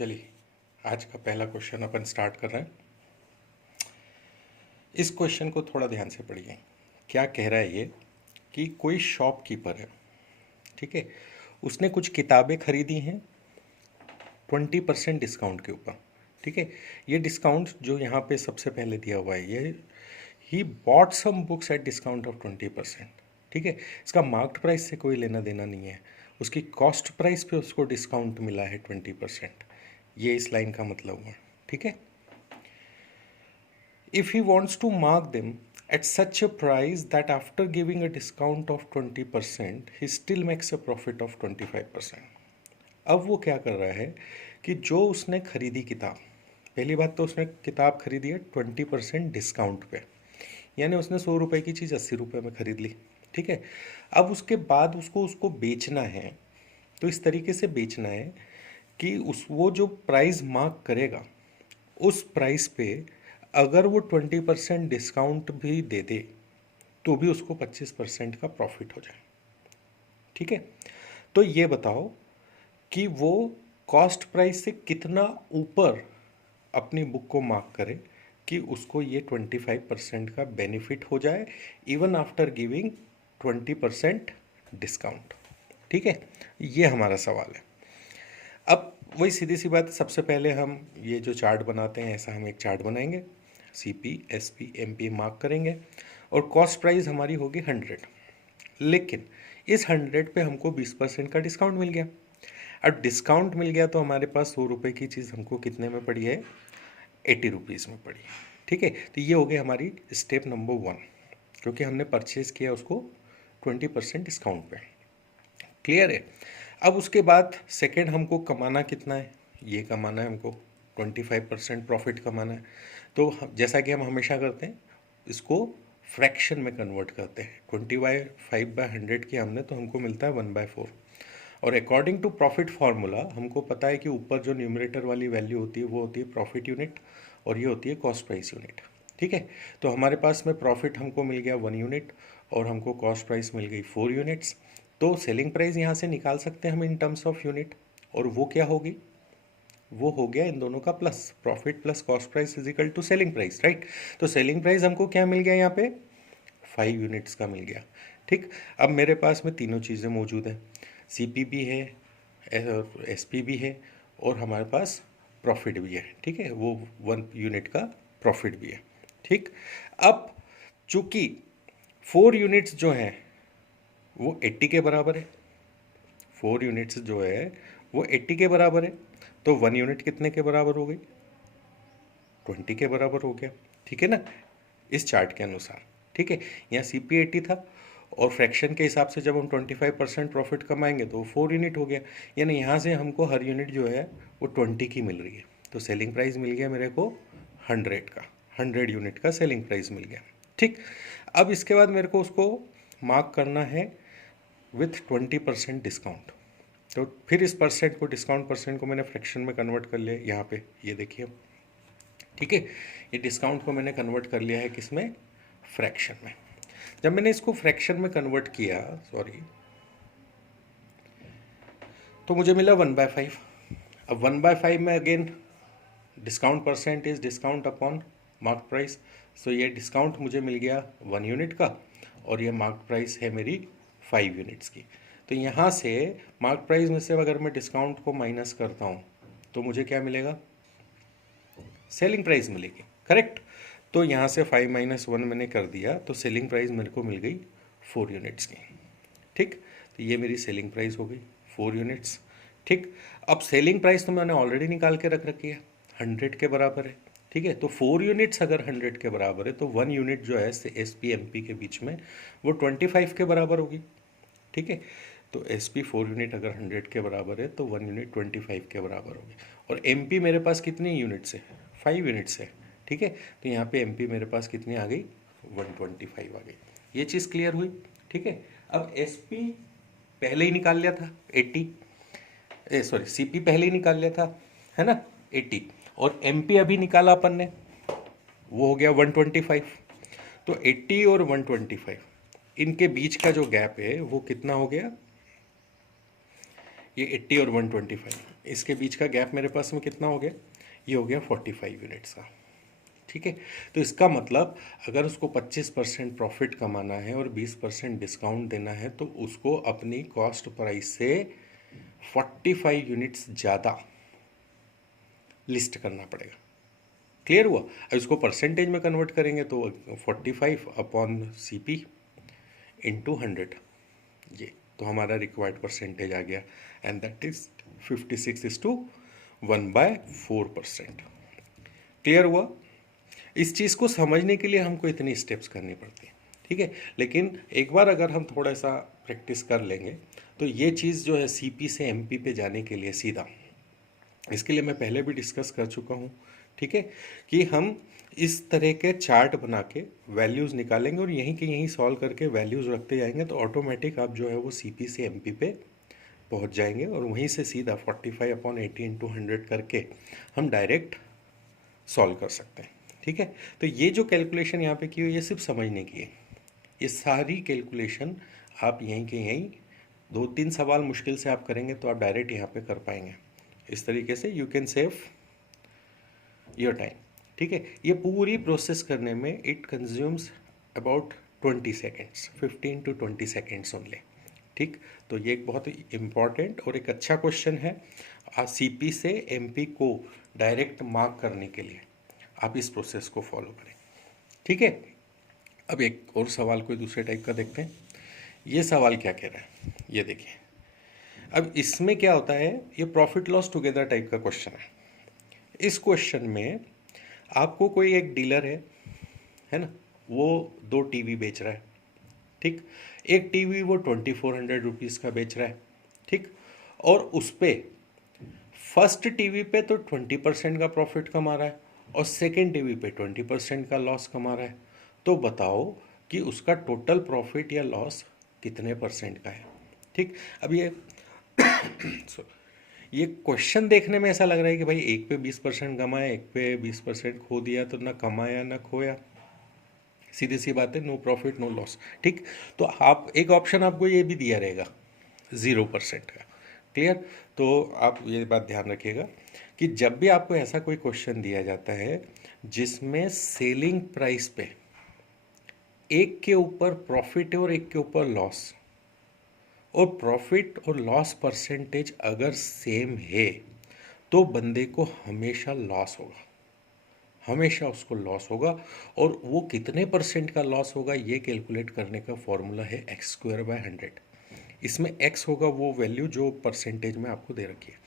चलिए आज का पहला क्वेश्चन अपन स्टार्ट कर रहे हैं। इस क्वेश्चन को थोड़ा ध्यान से पढ़िए। क्या कह रहा है ये कि कोई शॉपकीपर है, ठीक है, उसने कुछ किताबें खरीदी हैं 20% डिस्काउंट के ऊपर, ठीक है। ये डिस्काउंट जो यहाँ पे सबसे पहले दिया हुआ है, ये ही bought some books at discount off 20%, ठीक है। इसका मार्क्ड प्राइस से कोई लेना देना नहीं है, उसकी कॉस्ट प्राइस पे उसको डिस्काउंट मिला है 20%। ये इस लाइन का मतलब हुआ, ठीक है। If he wants to mark them at such a price that after giving a discount of 20% he still makes a profit of 25%। अब वो क्या कर रहा है कि जो उसने खरीदी किताब, पहली बात तो उसने किताब खरीदी है 20% डिस्काउंट पे, यानी उसने 100 रुपये की चीज़ 80 रुपये में खरीद ली, ठीक है। अब उसके बाद उसको बेचना है, तो इस तरीके से बेचना है कि वो जो प्राइस मार्क करेगा उस प्राइस पे अगर वो 20% डिस्काउंट भी दे दे तो भी उसको 25% का प्रॉफिट हो जाए, ठीक है। तो ये बताओ कि वो कॉस्ट प्राइस से कितना ऊपर अपनी बुक को मार्क करे कि उसको ये 25% का बेनिफिट हो जाए इवन आफ्टर गिविंग 20% डिस्काउंट, ठीक है। ये हमारा सवाल है। अब वही सीधी सी बात है, सबसे पहले हम ये जो चार्ट बनाते हैं ऐसा हम एक चार्ट बनाएंगे, CP SP MP मार्क करेंगे और कॉस्ट प्राइस हमारी होगी 100, लेकिन इस 100 पे हमको 20% का डिस्काउंट मिल गया। अब डिस्काउंट मिल गया तो हमारे पास 100 रुपये की चीज़ हमको कितने में पड़ी है, 80 रुपीज़ में पड़ी है, ठीक है। तो ये हो गई हमारी स्टेप नंबर 1, क्योंकि हमने परचेज़ किया उसको 20% डिस्काउंट पे। क्लियर है। अब उसके बाद सेकेंड हमको कमाना कितना है, ये कमाना है हमको 25% प्रॉफिट कमाना है। तो जैसा कि हम हमेशा करते हैं, इसको फ्रैक्शन में कन्वर्ट करते हैं। 25/100 किया हमने तो हमको मिलता है 1/4, और अकॉर्डिंग टू प्रॉफिट फार्मूला हमको पता है कि ऊपर जो न्यूमरेटर वाली वैल्यू होती है वो होती है प्रॉफिट यूनिट और ये होती है कॉस्ट प्राइस यूनिट, ठीक है। तो हमारे पास में प्रॉफिट हमको मिल गया 1 यूनिट और हमको कॉस्ट प्राइस मिल गई 4 यूनिट्स। तो सेलिंग प्राइस यहाँ से निकाल सकते हैं हम इन टर्म्स ऑफ यूनिट, और वो क्या होगी, वो हो गया इन दोनों का plus, profit plus cost price is equal to selling price, right. तो सेलिंग प्राइस हमको क्या मिल गया यहाँ पे, 5 यूनिट्स का मिल गया, ठीक। अब मेरे पास में तीनों चीज़ें मौजूद हैं, CP भी है, SP भी है और हमारे पास प्रॉफिट भी है, ठीक है, वो 1 यूनिट का प्रॉफिट भी है, ठीक। अब चूँकि 4 यूनिट्स जो हैं वो 80 के बराबर है, 4 यूनिट्स जो है वो 80 के बराबर है, तो 1 यूनिट कितने के बराबर हो गई, 20 के बराबर हो गया, ठीक है ना, इस चार्ट के अनुसार, ठीक है। यहाँ CP 80 था और फ्रैक्शन के हिसाब से जब हम 25% प्रॉफिट कमाएंगे तो 4 यूनिट हो गया, यानी यहाँ से हमको हर यूनिट जो है वो 20 की मिल रही है। तो सेलिंग प्राइस मिल गया मेरे को 100 का, 100 यूनिट का सेलिंग प्राइस मिल गया, ठीक। अब इसके बाद मेरे को उसको मार्क करना है विथ 20% डिस्काउंट। तो फिर इस परसेंट को, डिस्काउंट परसेंट को मैंने फ्रैक्शन में कन्वर्ट कर लिया यहाँ पे, ये देखिए, ठीक है। ये डिस्काउंट को मैंने कन्वर्ट कर लिया है किस में, फ्रैक्शन में। जब मैंने इसको फ्रैक्शन में कन्वर्ट किया, सॉरी, तो मुझे मिला 1/5। अब 1/5 में again discount percent is discount upon mark price, so ये डिस्काउंट मुझे मिल गया 1 यूनिट का और ये मार्क प्राइस है मेरी 5 यूनिट्स की। तो यहाँ से मार्क प्राइस में से अगर मैं डिस्काउंट को माइनस करता हूँ तो मुझे क्या मिलेगा, सेलिंग प्राइस मिलेगी, करेक्ट। तो यहाँ से 5 - 1 मैंने कर दिया तो सेलिंग प्राइस मेरे को मिल गई 4 यूनिट्स की, ठीक। तो ये मेरी सेलिंग प्राइस हो गई 4 यूनिट्स, ठीक। अब सेलिंग प्राइस तो मैंने ऑलरेडी निकाल के रख रखी है, 100 के बराबर है, ठीक है। तो 4 यूनिट्स अगर 100 के बराबर है तो 1 यूनिट जो है SP MP के बीच में वो 25 के बराबर होगी, ठीक है। तो SP 4 यूनिट अगर 100 के बराबर है तो 1 यूनिट 25 के बराबर होगी, और MP मेरे पास कितनी यूनिट्स है, 5 यूनिट्स है, ठीक है। तो यहाँ पे MP मेरे पास कितनी आ गई, 125 आ गई। ये चीज़ क्लियर हुई, ठीक है। अब SP पहले ही निकाल लिया था 80, सॉरी CP पहले ही निकाल लिया था, है ना, 80, और MP अभी निकाला अपन ने, वो हो गया 125। तो 80 और 125 इनके बीच का जो गैप है वो कितना हो गया, ये 80 और 125, इसके बीच का गैप मेरे पास में कितना हो गया, ये हो गया 45 यूनिट्स का। ठीक है, तो इसका मतलब अगर उसको 25% प्रॉफिट कमाना है और 20% डिस्काउंट देना है तो उसको अपनी कॉस्ट प्राइस से 45 यूनिट्स ज़्यादा लिस्ट करना पड़ेगा। क्लियर हुआ? अब इसको परसेंटेज में कन्वर्ट करेंगे तो 45 अपॉन CP इंटू 100, ये तो हमारा रिक्वायर्ड परसेंटेज आ गया, एंड दैट इज 56:1/4%। क्लियर हुआ? इस चीज़ को समझने के लिए हमको इतनी स्टेप्स करनी पड़ती है। ठीक है, लेकिन एक बार अगर हम थोड़ा सा प्रैक्टिस कर लेंगे तो ये चीज़ जो है CP से MP पे जाने के लिए सीधा, इसके लिए मैं पहले भी डिस्कस कर चुका हूँ। ठीक है, कि हम इस तरह के चार्ट बना के वैल्यूज़ निकालेंगे और यहीं के यहीं सॉल्व करके वैल्यूज़ रखते जाएंगे तो ऑटोमेटिक आप जो है वो CP से MP पे पहुंच जाएंगे और वहीं से सीधा 45/80 इंटू 100 करके हम डायरेक्ट सॉल्व कर सकते हैं। ठीक है, तो ये जो कैलकुलेशन यहाँ पे की हुई है ये सिर्फ समझने की है। ये सारी कैलकुलेशन आप यहीं के यहीं 2-3 सवाल मुश्किल से आप करेंगे तो आप डायरेक्ट यहाँ पे कर पाएंगे। इस तरीके से you can save your time. ठीक है, ये पूरी प्रोसेस करने में it consumes about 20 seconds, 15 to 20 seconds only. ठीक, तो ये एक बहुत इम्पॉर्टेंट और एक अच्छा क्वेश्चन है। CP से MP को डायरेक्ट मार्क करने के लिए आप इस प्रोसेस को फॉलो करें। ठीक है, अब एक और सवाल कोई दूसरे टाइप का देखते हैं। ये सवाल क्या कह रहा है, ये देखिए। अब इसमें क्या होता है, ये प्रॉफिट लॉस टुगेदर टाइप का क्वेश्चन है। इस क्वेश्चन में आपको कोई एक डीलर है ना, वो 2 टीवी बेच रहा है। ठीक, एक टीवी वो 2400 रुपीज़ का बेच रहा है। ठीक, और उस पर फर्स्ट टीवी पे तो 20% का प्रॉफिट कमा रहा है और सेकेंड टीवी पे 20% का लॉस कमा रहा है। तो बताओ कि उसका टोटल प्रॉफिट या लॉस कितने परसेंट का है। ठीक, अब ये क्वेश्चन देखने में ऐसा लग रहा है कि भाई एक पे 20% कमाया, एक पे 20% खो दिया, तो ना कमाया ना खोया। सीधी सी बात है, नो प्रॉफिट नो लॉस। ठीक, तो आप एक ऑप्शन आपको ये भी दिया रहेगा 0% का। क्लियर? तो आप ये बात ध्यान रखिएगा कि जब भी आपको ऐसा कोई क्वेश्चन दिया जाता है जिसमें सेलिंग प्राइस पे एक के ऊपर प्रॉफिट है और एक के ऊपर लॉस, और प्रॉफिट और लॉस परसेंटेज अगर सेम है तो बंदे को हमेशा लॉस होगा, हमेशा उसको लॉस होगा। और वो कितने परसेंट का लॉस होगा ये कैलकुलेट करने का फॉर्मूला है x²/100। इसमें x होगा वो वैल्यू जो परसेंटेज में आपको दे रखी है।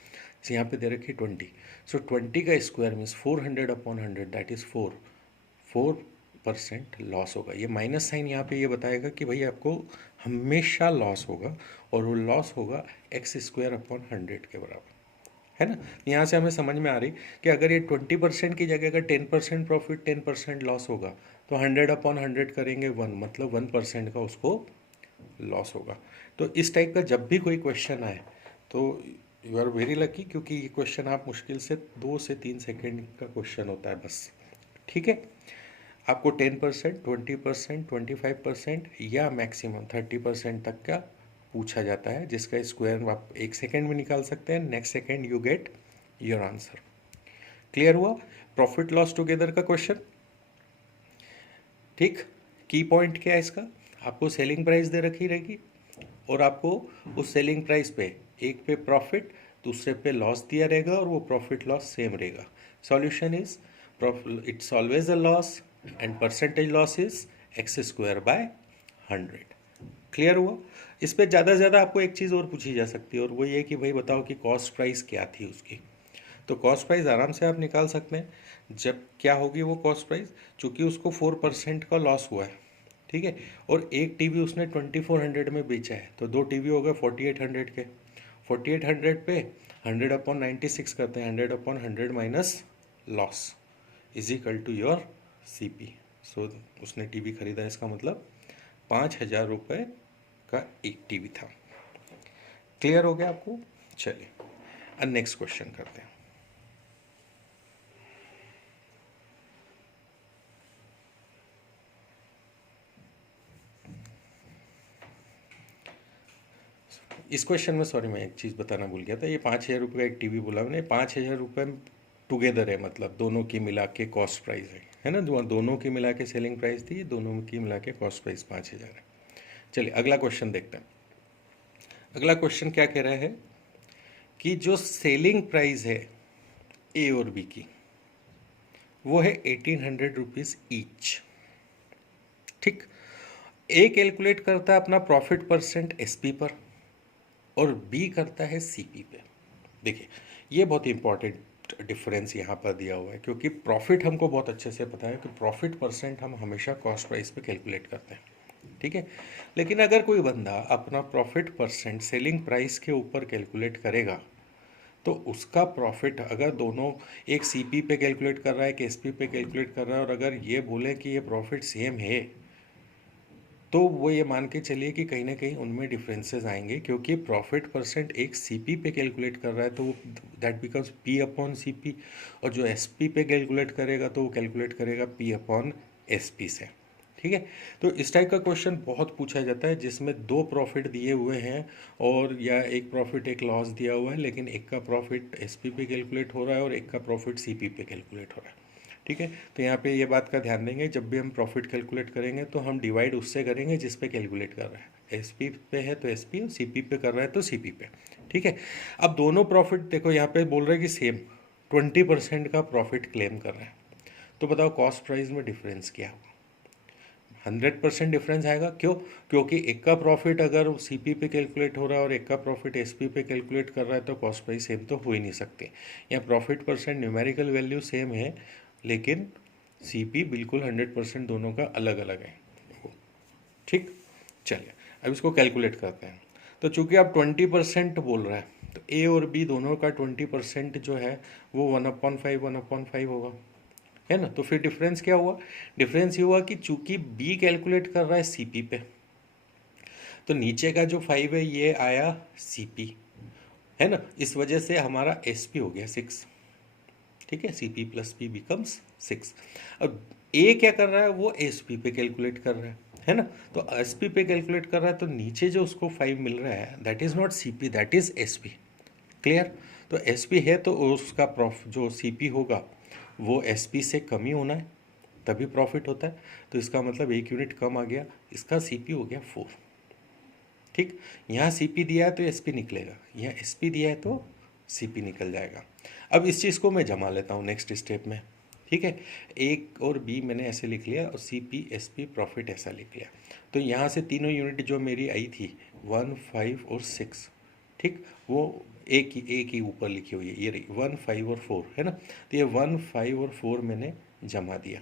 तो यहाँ पे दे रखी है 20, सो 20 का square means 400/100, that is 4% loss होगा। ये माइनस साइन यहाँ पे ये बताएगा कि भाई आपको हमेशा लॉस होगा और वो लॉस होगा x²/100 के बराबर, है ना। यहाँ से हमें समझ में आ रही कि अगर ये 20% की जगह अगर 10% प्रॉफिट 10% लॉस होगा तो 100/100 करेंगे 1, मतलब 1% का उसको लॉस होगा। तो इस टाइप का जब भी कोई क्वेश्चन आए तो यू आर वेरी लकी, क्योंकि ये क्वेश्चन आप मुश्किल से 2 से 3 सेकेंड का क्वेश्चन होता है बस। ठीक है, आपको 10%, 20%, 25% या मैक्सिमम 30% तक का पूछा जाता है, जिसका स्क्वायर आप 1 सेकेंड में निकाल सकते हैं। Next second you get your answer. Clear हुआ? प्रॉफिट लॉस टुगेदर का क्वेश्चन। ठीक, की पॉइंट क्या है इसका, आपको सेलिंग प्राइस दे रखी रहेगी और आपको उस सेलिंग प्राइस पे एक पे प्रॉफिट दूसरे पे लॉस दिया रहेगा और वो प्रॉफिट लॉस सेम रहेगा। Solution is it's always a loss and percentage loss is x²/100। Clear हुआ? इस पे ज़्यादा से ज़्यादा आपको एक चीज़ और पूछी जा सकती है और वो ये कि भाई बताओ कि कॉस्ट प्राइस क्या थी उसकी। तो कॉस्ट प्राइस आराम से आप निकाल सकते हैं। जब क्या होगी वो कॉस्ट प्राइस, चूँकि उसको 4% का लॉस हुआ है, ठीक है, और एक टीवी उसने 2400 में बेचा है, तो 2 टीवी हो गए 4800 के। 4800 पे 100/96 करते हैं, 100/100 minus loss is equal to your CP। So उसने टीवी खरीदा, इसका मतलब 5000 रुपये का एक टीवी था। क्लियर हो गया आपको? चलिए नेक्स्ट क्वेश्चन करते हैं। इस क्वेश्चन में सॉरी मैं एक चीज़ बताना भूल गया था, ये 5,000 रुपये का एक टीवी बोला मैंने, 5,000 रुपये टुगेदर है, मतलब दोनों की मिला के कॉस्ट प्राइस है ना, दोनों की मिला के सेलिंग प्राइस थी, दोनों की मिला के कॉस्ट प्राइस 5,000 है। चलिए अगला क्वेश्चन देखते हैं। अगला क्वेश्चन क्या कह रहा है कि जो सेलिंग प्राइस है ए और बी की वो है 1,800 रुपीज़ ईच। ठीक, ए कैलकुलेट करता है अपना प्रॉफिट परसेंट एसपी पर और बी करता है सीपी पे। देखिए ये बहुत इंपॉर्टेंट डिफरेंस यहाँ पर दिया हुआ है, क्योंकि प्रॉफिट हमको बहुत अच्छे से पता है कि प्रॉफिट परसेंट हम हमेशा कॉस्ट प्राइस पे कैलकुलेट करते हैं, ठीक है। लेकिन अगर कोई बंदा अपना प्रॉफिट परसेंट सेलिंग प्राइस के ऊपर कैलकुलेट करेगा तो उसका प्रॉफिट अगर दोनों एक सीपी पे कैलकुलेट कर रहा है, एक एसपी पे कैलकुलेट कर रहा है, और अगर ये बोले कि ये प्रॉफिट सेम है, तो वो ये मान के चलिए कि कहीं ना कहीं उनमें डिफरेंसेस आएंगे, क्योंकि प्रॉफिट परसेंट एक सीपी पे कैलकुलेट कर रहा है तो that becomes P upon CP, और जो एसपी पे कैलकुलेट करेगा तो वो कैलकुलेट करेगा पी अपॉन एसपी से, ठीक है। तो इस टाइप का क्वेश्चन बहुत पूछा जाता है जिसमें दो प्रॉफिट दिए हुए हैं और या एक प्रॉफिट एक लॉस दिया हुआ है, लेकिन एक का प्रॉफिट एसपी पे कैलकुलेट हो रहा है और एक का प्रॉफिट सीपी पे कैलकुलेट हो रहा है, ठीक है। तो यहाँ पे ये बात का ध्यान देंगे, जब भी हम प्रॉफिट कैलकुलेट करेंगे तो हम डिवाइड उससे करेंगे जिस पे कैलकुलेट कर रहा है, एसपी पे है तो एसपी और सीपी पे कर रहा है तो सीपी पे, ठीक है। अब दोनों प्रॉफिट देखो यहाँ पे बोल रहे हैं कि सेम 20% का प्रॉफिट क्लेम कर रहे हैं, तो बताओ कॉस्ट प्राइस में डिफरेंस क्या होगा? 100% डिफरेंस आएगा। क्यों? क्योंकि एक का प्रॉफिट अगर सीपी पे कैलकुलेट हो रहा है और एक का प्रॉफिट एसपी पे कैलकुलेट कर रहा है तो कॉस्ट प्राइस सेम तो हो ही नहीं सकते। यहाँ profit percent numerical value same है, लेकिन सीपी बिल्कुल 100% दोनों का अलग अलग है, ठीक। चलिए अब इसको कैलकुलेट करते हैं। तो चूंकि आप 20% बोल रहे हैं तो ए और बी दोनों का 20% जो है वो 1/5 होगा, है ना। तो फिर डिफरेंस क्या हुआ? डिफरेंस ये हुआ कि चूंकि बी कैलकुलेट कर रहा है सीपी पे, तो नीचे का जो 5 है ये आया सीपी, है ना। इस वजह से हमारा एसपी हो गया 6, ठीक है। CP plus P becomes 6। अब ए क्या कर रहा है? वो एसपी पे कैलकुलेट कर रहा है ना। तो एसपी पे कैलकुलेट कर रहा है तो नीचे जो उसको 5 मिल रहा है that is not CP, that is SP. Clear? तो एसपी है तो उसका जो सीपी होगा वो एसपी से कम ही होना है, तभी प्रॉफिट होता है। तो इसका मतलब 1 यूनिट कम आ गया, इसका सीपी हो गया 4, ठीक। यहाँ सीपी दिया है तो एसपी निकलेगा, यहाँ एसपी दिया है तो सीपी निकल जाएगा। अब इस चीज़ को मैं जमा लेता हूँ नेक्स्ट स्टेप में, ठीक है। एक और बी मैंने ऐसे लिख लिया और सीपी एसपी प्रॉफिट ऐसा लिख लिया। तो यहाँ से तीनों यूनिट जो मेरी आई थी 1, 5 और 6, ठीक, वो एक ही ऊपर लिखी हुई है, ये रही 1, 5 और 4, है ना। तो ये 1, 5 और 4 मैंने जमा दिया,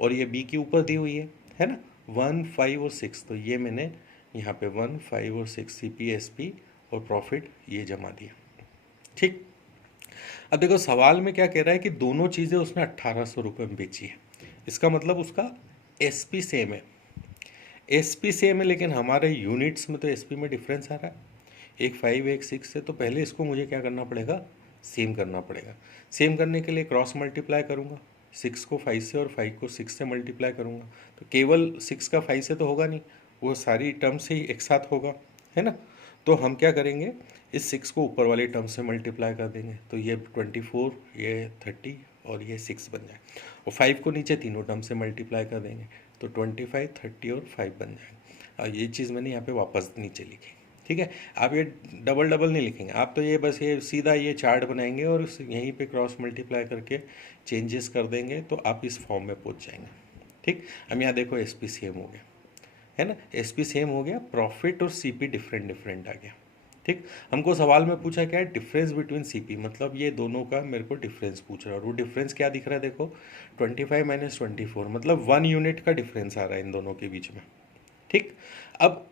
और ये बी के ऊपर दी हुई है ना, 1, 5 और 6। तो ये मैंने यहाँ पे 1, 5 और 6 सीपी एसपी और प्रॉफिट ये जमा दिया, ठीक। अब देखो सवाल में क्या कह रहा है कि दोनों चीज़ें उसने 1,800 रुपये में बेची है, इसका मतलब उसका एसपी सेम है, एसपी सेम है, लेकिन हमारे यूनिट्स में तो एसपी में डिफरेंस आ रहा है, एक 5 एक 6 है। तो पहले इसको मुझे क्या करना पड़ेगा? सेम करना पड़ेगा। सेम करने के लिए क्रॉस मल्टीप्लाई करूँगा, 6 को 5 से और 5 को 6 से मल्टीप्लाई करूँगा। तो केवल 6 का 5 से तो होगा नहीं, वो सारी टर्म से ही एक साथ होगा, है ना। तो हम क्या करेंगे, इस 6 को ऊपर वाली टर्म से मल्टीप्लाई कर देंगे, तो ये 24, ये 30 और ये 6 बन जाए, और 5 को नीचे तीनों टर्म से मल्टीप्लाई कर देंगे, तो 25, 30 और 5 बन जाएगा। और ये चीज़ मैंने यहाँ पे वापस नीचे लिखी, ठीक है। आप ये डबल डबल नहीं लिखेंगे, आप तो ये बस ये सीधा ये चार्ट बनाएंगे और यहीं पे क्रॉस मल्टीप्लाई करके चेंजेस कर देंगे, तो आप इस फॉर्म में पहुँच जाएंगे, ठीक। अब यहाँ देखो एसपी सेम हो गया, है ना, एसपी सेम हो गया, प्रॉफिट और सीपी डिफरेंट आ गया, ठीक। हमको सवाल में पूछा क्या है? डिफरेंस बिटवीन सीपी, मतलब ये दोनों का मेरे को डिफरेंस पूछ रहा है, और वो डिफरेंस क्या दिख रहा है? देखो 25 माइनस 24, मतलब 1 यूनिट का डिफरेंस आ रहा है इन दोनों के बीच में, ठीक। अब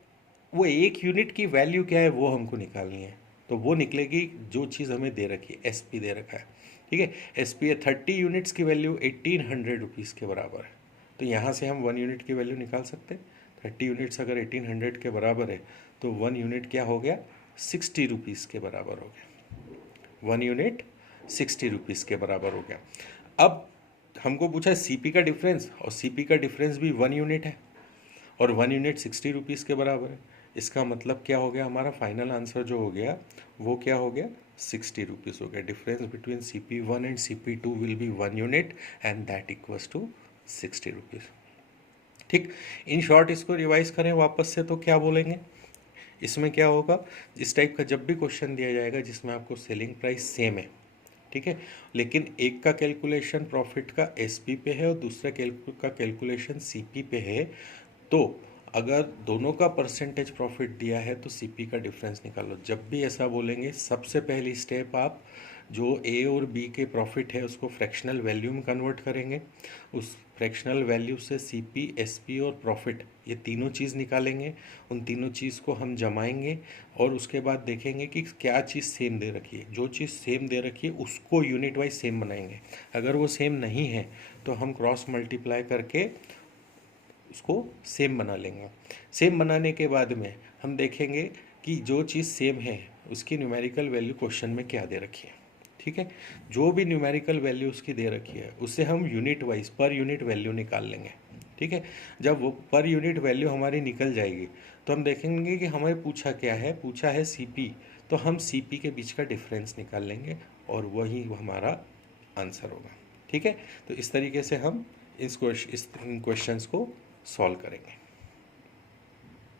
वो 1 यूनिट की वैल्यू क्या है वो हमको निकालनी है, तो वो निकलेगी जो चीज़ हमें दे रखी है, एसपी दे रखा है, ठीक है। एसपी है 30 यूनिट्स की वैल्यू 1,800 रुपीज़ के बराबर है, तो यहाँ से हम 1 यूनिट की वैल्यू निकाल सकते हैं। 30 यूनिट्स अगर 1,800 के बराबर है तो 1 यूनिट क्या हो गया? 60 रुपीज़ के बराबर हो गया, 1 यूनिट 60 रुपीज़ के बराबर हो गया। अब हमको पूछा है सीपी का डिफरेंस, और सीपी का डिफरेंस भी 1 यूनिट है, और 1 यूनिट 60 रुपीज़ के बराबर है। इसका मतलब क्या हो गया, हमारा फाइनल आंसर जो हो गया वो क्या हो गया, 60 रुपीज़ हो गया। Difference between CP1 and CP2 will be 1 unit and that equals to 60 rupees. ठीक, इन शॉर्ट इसको रिवाइज करें वापस से तो क्या बोलेंगे, इसमें क्या होगा, इस टाइप का जब भी क्वेश्चन दिया जाएगा जिसमें आपको सेलिंग प्राइस सेम है, ठीक है, लेकिन एक का कैलकुलेशन प्रॉफिट का SP पे है और दूसरा का कैलकुलेशन CP पे है, तो अगर दोनों का परसेंटेज प्रॉफिट दिया है तो CP का डिफरेंस निकालो। जब भी ऐसा बोलेंगे सबसे पहली स्टेप आप जो A और B के प्रॉफिट है उसको फ्रैक्शनल वैल्यू में कन्वर्ट करेंगे, उस फ्रैक्शनल वैल्यू से CP, SP और प्रॉफिट ये तीनों चीज़ निकालेंगे, उन तीनों चीज़ को हम जमाएंगे और उसके बाद देखेंगे कि क्या चीज़ सेम दे रखी है। जो चीज़ सेम दे रखी है उसको यूनिट वाइज सेम बनाएंगे, अगर वो सेम नहीं है तो हम क्रॉस मल्टीप्लाई करके उसको सेम बना लेंगे। सेम बनाने के बाद में हम देखेंगे कि जो चीज़ सेम है उसकी न्यूमेरिकल वैल्यू क्वेश्चन में क्या दे रखी है, ठीक है, जो भी न्यूमेरिकल वैल्यू उसकी दे रखी है उससे हम unit wise per unit value निकाल लेंगे, ठीक है। जब वो पर यूनिट वैल्यू हमारी निकल जाएगी तो हम देखेंगे कि हमें पूछा क्या है, पूछा है CP, तो हम CP के बीच का डिफरेंस निकाल लेंगे और वही हमारा आंसर होगा, ठीक है। तो इस तरीके से हम इस क्वेश्चंस को सॉल्व करेंगे।